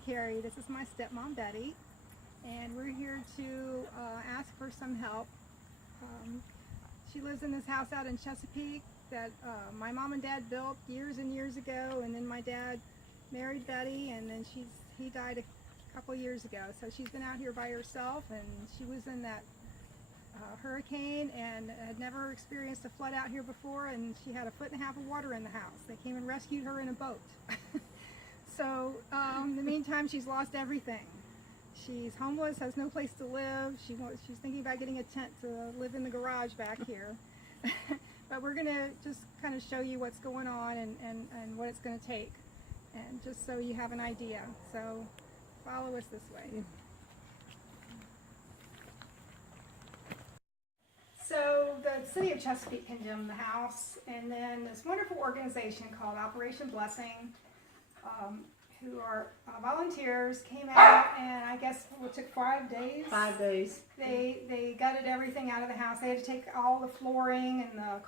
I'm Carrie. This is my stepmom, Betty, and we're here to ask for some help. She lives in this house out in Chesapeake that my mom and dad built years and years ago, and then my dad married Betty, and then he died a couple years ago. So she's been out here by herself, and she was in that hurricane and had never experienced a flood out here before, and she had 1.5 feet of water in the house. They came and rescued her in a boat. So in the meantime, she's lost everything. She's homeless, has no place to live. She's thinking about getting a tent to live in the garage back here. But we're going to just kind of show you what's going on and what it's going to take, and just so you have an idea. So follow us this way. So the city of Chesapeake condemned the house, and then this wonderful organization called Operation Blessing, who are volunteers, came out, and I guess it took 5 days. 5 days. They gutted everything out of the house. They had to take all the flooring and the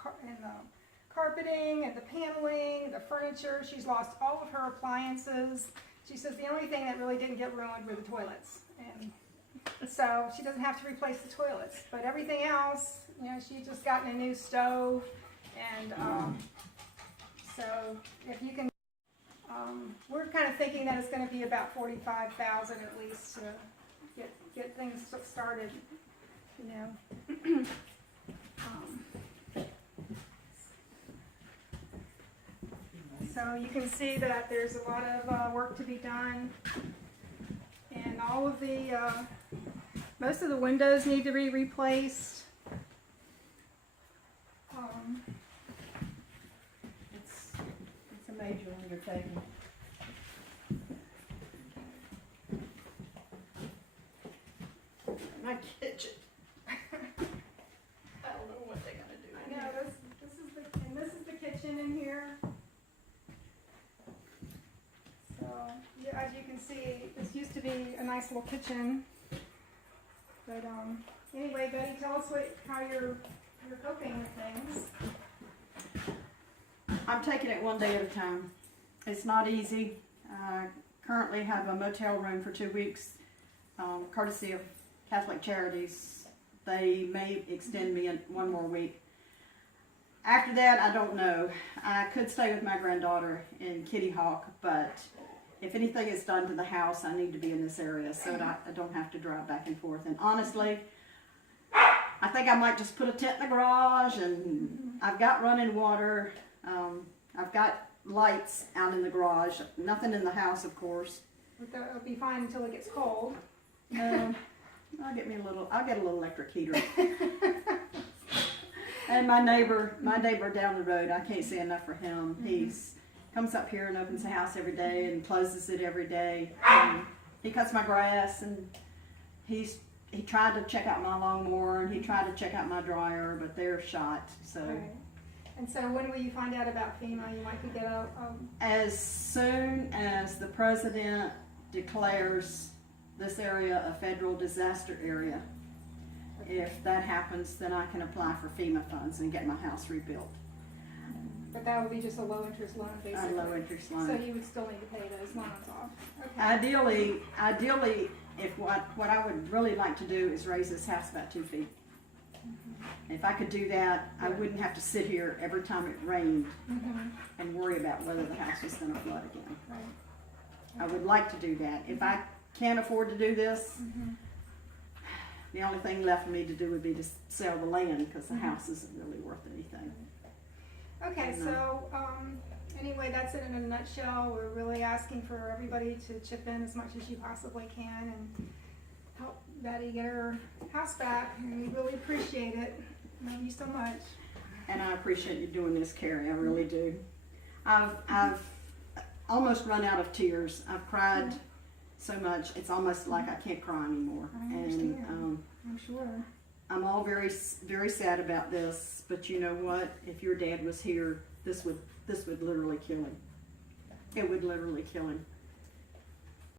carpeting and the paneling, the furniture. She's lost all of her appliances. She says the only thing that really didn't get ruined were the toilets, and so she doesn't have to replace the toilets. But everything else, you know, she's just gotten a new stove, and so if you can, we're kind of thinking that it's going to be about $45,000 at least to get things started, you know. So you can see that there's a lot of work to be done, and all of the most of the windows need to be replaced. It's a major undertaking. My kitchen. I don't know what they're gonna do. I know this is the kitchen in here. So yeah, as you can see, this used to be a nice little kitchen. But anyway, Betty, tell us how you're coping with things. I'm taking it one day at a time. It's not easy. I currently have a motel room for 2 weeks, courtesy of Catholic Charities. They may extend me in 1 more week. After that, I don't know. I could stay with my granddaughter in Kitty Hawk, but if anything is done to the house, I need to be in this area so that I don't have to drive back and forth. And honestly, I think I might just put a tent in the garage, and I've got running water. I've got lights out in the garage. Nothing in the house, of course. But that'll be fine until it gets cold. I'll get a little electric heater. And my neighbor down the road, I can't say enough for him. He's comes up here and opens the house every day and closes it every day. He cuts my grass, and he tried to check out my lawnmower, and he tried to check out my dryer, but they're shot. So. Right. And so when will you find out about FEMA? You might get a... As soon as the president declares this area a federal disaster area. Okay. If that happens, then I can apply for FEMA funds and get my house rebuilt. But that would be just a low interest loan, basically. A low interest loan. So you would still need to pay those loans off. Okay. Ideally, if what I would really like to do is raise this house about 2 feet. If I could do that, I wouldn't have to sit here every time it rained and worry about whether the house was going to flood again. Right. I would like to do that. If I can't afford to do this, the only thing left for me to do would be to sell the land, because the house isn't really worth anything. Okay, so anyway, that's it in a nutshell. We're really asking for everybody to chip in as much as you possibly can and help Betty get her house back, and we really appreciate it. Love you so much. And I appreciate you doing this, Carrie. I really do. I've almost run out of tears. I've cried so much. It's almost like I can't cry anymore. I understand. And I'm sure. I'm all very, very sad about this, but you know what? If your dad was here, this would literally kill him. It would literally kill him.